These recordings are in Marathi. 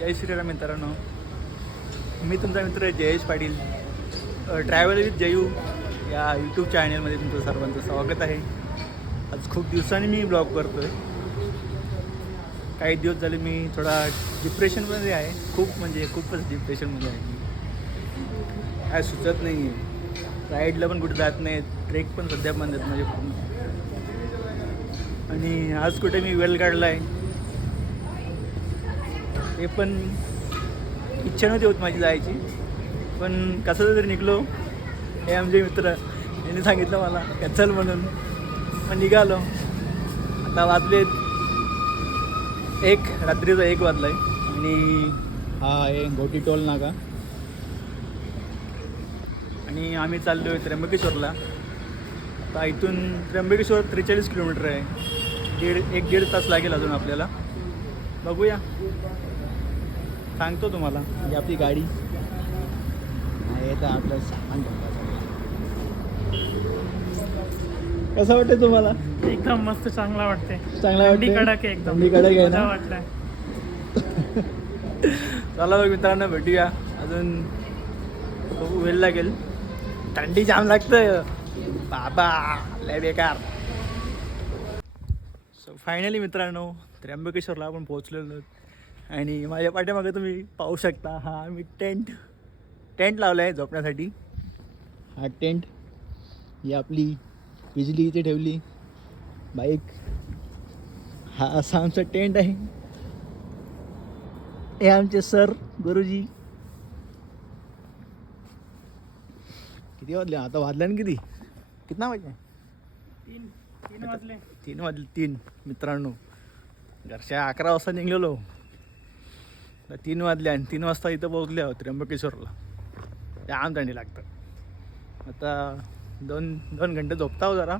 जय श्रीराम मित्रांनो, मी तुमचा मित्र जयेश पाटील. ट्रॅव्हल विथ जयू या यूट्यूब चॅनलमध्ये तुमचं सर्वांचं स्वागत आहे. आज खूप दिवसांनी मी ब्लॉग करतो आहे. काही दिवस झाले मी थोडा डिप्रेशनमध्ये आहे. खूपच डिप्रेशनमध्ये आहे. काय सुचत नाही आहे. राईडला पण कुठे जात नाही. ट्रेक पण सध्या बंद आहेत म्हणजे. आणि आज कुठे मी वेळ काढला आहे ते पण इच्छा नव्हती होत माझी जायची, पण कसं तरी निघलो. हे आमचे मित्र यांनी सांगितलं मला चल म्हणून, मग निघालो. आता वाजलेत रात्रीचा 1 वाजला आहे. आणि हा आहे घोटी टोल नाका. आणि आम्ही चाललो आहे त्र्यंबकेश्वरला. आता इथून त्र्यंबकेश्वर 43 किलोमीटर आहे. 1-1.5 तास लागेल अजून आपल्याला. बघूया, सांगतो तुम्हाला. म्हणजे आपली गाडी येतं आपलं सामान कसं वाटतं तुम्हाला? एकदम मस्त, चांगला वाटते. चांगला वाटते. कडक आहे एकदम. थंडी कडक आहे ना. वाटलंय. चला बघ मित्रांनो, भेटूया. अजून खूप वेळ लागेल. थंडी जाम लागतं बाबा, लय बेकार. सो फायनली मित्रांनो, त्र्यंबकेश्वरला आपण पोहोचलेलो आहोत. आणि माझ्या पाठीमागे तुम्ही पाहू शकता, हा मी टेंट लावला आहे झोपण्यासाठी. हा टेंट, ही आपली बिजली इथे ठेवली, बाईक. हा असा आमचा टेंट आहे. हे आमचे सर गुरुजी. किती वाजले आता? वाजले ना किती? कितना वाजले? 3 वाजले. 3 वाजले. 3 मित्रांनो, घरच्या 11 वाजता निघलेलो. 3 वाजले आणि 3 वाजता इथं पोहोचले आहोत त्र्यंबकेश्वरला. जाम थंडी लागतं. आता 2 घंटे झोपता हो, जरा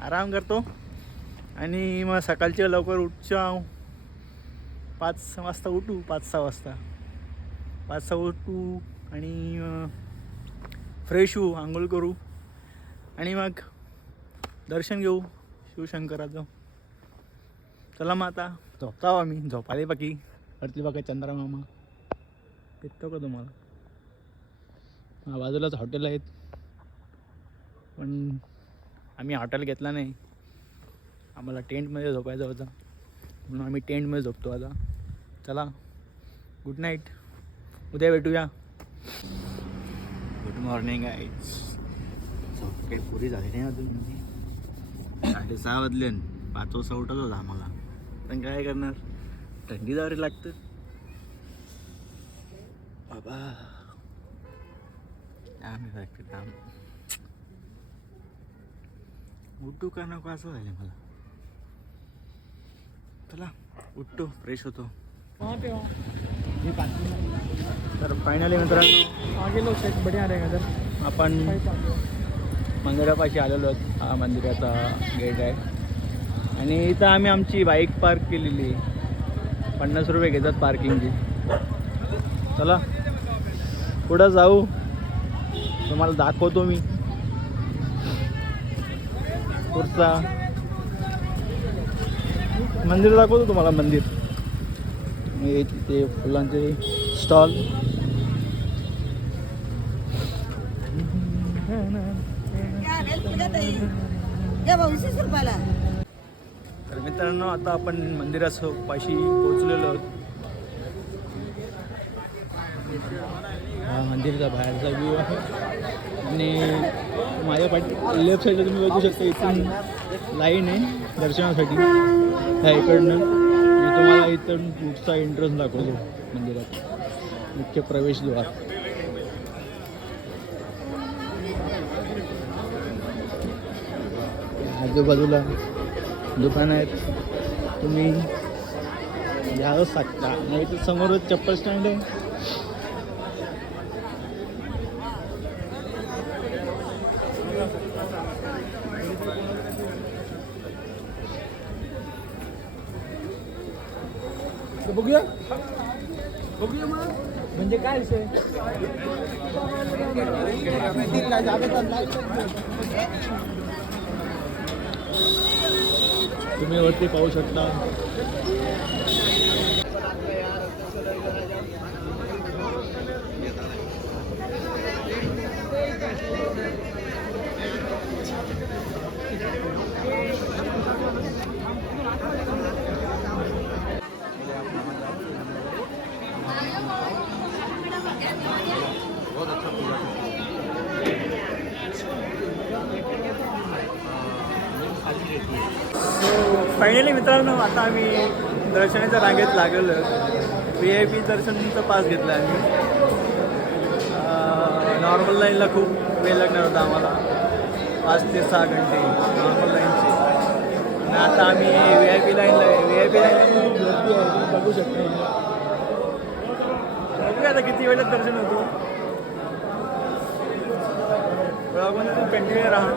आराम करतो. आणि मग सकाळच्या लवकर उठच्या 5 वाजता उठू. 5-6 वाजता उठू आणि फ्रेश होऊ, आंघोळ करू आणि मग दर्शन घेऊ शिवशंकराचं. चला मग आता झोपता आहो आम्ही. झोपाले बाकी. वरती बघा चंद्रमामा दिसतो का तुम्हाला? हा बाजूलाच हॉटेल आहेत, पण आम्ही हॉटेल घेतला नाही. आम्हाला टेंटमध्ये झोपायचं होतं, म्हणून आम्ही टेंटमध्ये झोपतो आता. चला, गुड नाईट. उद्या भेटूया. Good morning guys. झोप काही पुरी झाली नाही अजून. 6:30 वाजले. 5 वाजता उठत होता आम्हाला, पण काय करणार, थंडी जारी लागतं बाबा. आम्ही काम उठू का नको असं झालं मला. चला उठतो, फ्रेश होतो. तर फायनली मित्रांनो, आगे लोग शेक बढ़िया रहेगा सर. आपण मंदिरापाशी आलेलो आहोत. हा मंदिराचा गेट आहे. आणि इथं आम्ही आमची बाईक पार्क केलेली आहे. 50 रुपये घेतात पार्किंगची. चला पुढं जाऊ, तुम्हाला दाखवतो मी पुढचा मंदिर दाखवतो तुम्हाला. मंदिर मी तिथे फुलांचे स्टॉल. तर मित्रांनो, आता आपण मंदिरापाशी पोचलेलो आहोत. हा मंदिराचा बाहेरचा व्ह्यू आहे. आणि माझ्या लेफ्ट साईडला तुम्ही बघू शकता, इथून लाईन आहे दर्शनासाठी. ह्या इकडनं मी तुम्हाला इथून पुढचा एंट्रन्स दाखवतो मंदिरात, मुख्य प्रवेशद्वार. आजूबाजूला दुकानं आहेत, तुम्ही यावंच शकता. आणि इथं समोरच चप्पल स्टँड आहे. बघूया मग म्हणजे काय विषय. तुम्ही वरती पाहू शकता. फायनली मित्रांनो आता आम्ही दर्शनाच्या रांगेत लागलो. VIP दर्शनचा पास घेतला आम्ही. नॉर्मल लाईनला खूप वेळ लागणार होता आम्हाला, 5 ते 6 घंटे नॉर्मल लाईनची. आणि आता आम्ही VIP लाईनला VIP लाईनला खूप गर्दी आहे, तुम्ही बघू शकता. बघूया आता किती वेळात दर्शन होतो. बघून खूप कंटिन्यू राहा.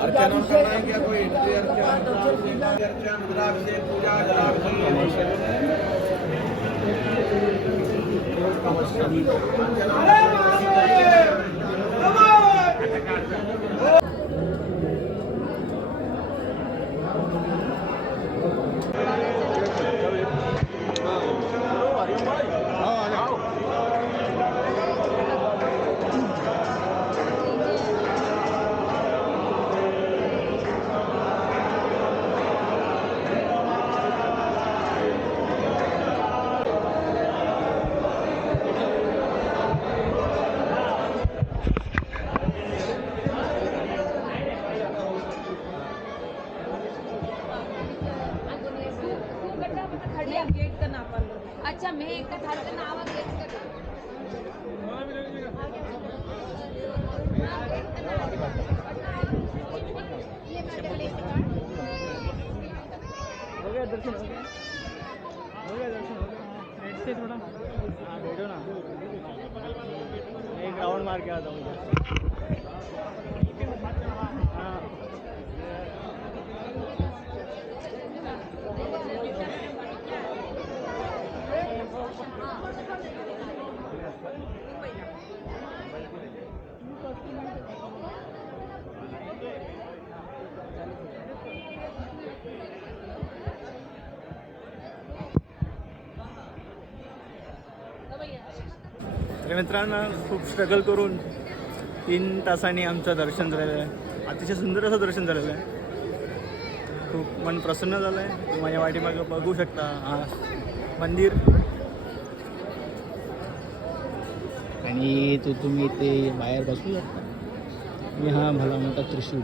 अर्चना करना है क्या कोई अर्चना रुद्राभिषेक पूजा अच्छा मैं एक थाल का नाव हो गया दर्शन, हो गया, हो गया दर्शन, हो गया. रेड से थोड़ा हाँ भेटो ना, एक राउंड मार के आता हूँ. हाँ तर मित्रांनो खूप स्ट्रगल करून 3 तासांनी आमचं दर्शन झालेलं आहे. अतिशय सुंदर असं दर्शन झालेलं आहे. खूप मन प्रसन्न झालं आहे. माझ्या वाटीमागं बघू शकता हा मंदिर. आणि तुम्ही ते बाहेर बसू शकता. आणि हा भला मोठा त्रिशूल.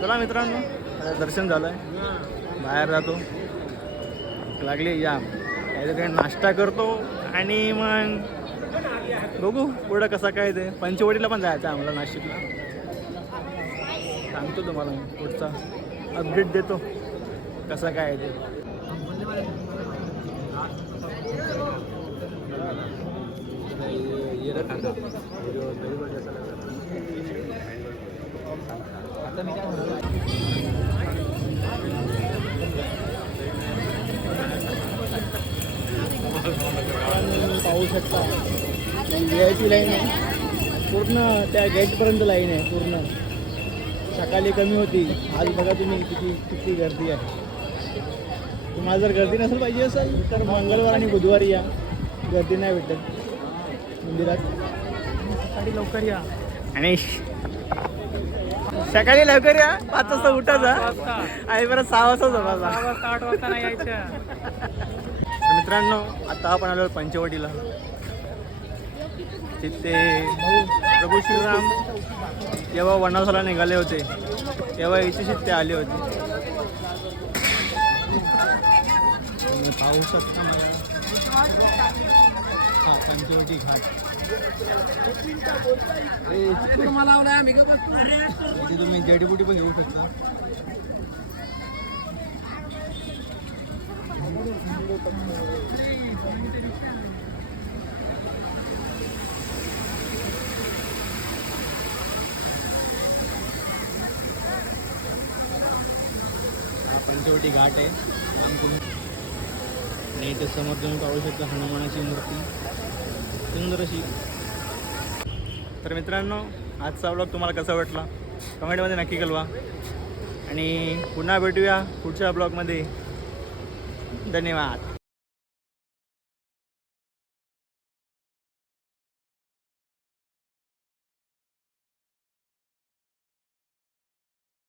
चला मित्रांनो आता दर्शन झालं आहे. बाहेर जातो, लागली या काहीतरी नाश्ता करतो आणि मग बघू पुढं कसा काय ते. पंचवटीला पण जायचं आहे आम्हाला, नाशिकला. सांगतो तुम्हाला मी पुढचा अपडेट देतो कसा काय आहे ते. पाहू शकता VIP लाईन आहे पूर्ण, त्या गेटपर्यंत लाईन आहे पूर्ण. सकाळी कमी होती, आज बघा तुम्ही किती गर्दी आहे. तुम्हाला जर गर्दी नसेल पाहिजे असेल तर मंगळवार आणि बुधवारी या, गर्दी नाही भेटत मंदिरात. सकाळी लवकर या. आणि सकाळी लवकर या, 5 वाजता उठायचा 5 वाजता आणि परत 6 वाजता 6 झोपायचा. वाजता 8 वाजता नाही यायचं. तर मित्रांनो आता आपण आलो पंचवटीला. तिथे प्रभू श्रीराम जेव्हा वनवासाला निघाले होते तेव्हा इथे ते आले होते. तुम्ही पाहू शकता मला हा पंचवटी घाट. इथे तुम्ही जडीबुटी पण घेऊ शकता. हा पंचवटी घाट आहे आणि इथे समोर तुम्ही पाहू शकता हनुमानाची मूर्ती सुंदर अशी. तर मित्रांनो आजचा व्लॉग तुम्हाला कसा वाटला कमेंटमध्ये नक्की कळवा आणि पुन्हा भेटूया पुढच्या ब्लॉगमध्ये. धन्यवाद.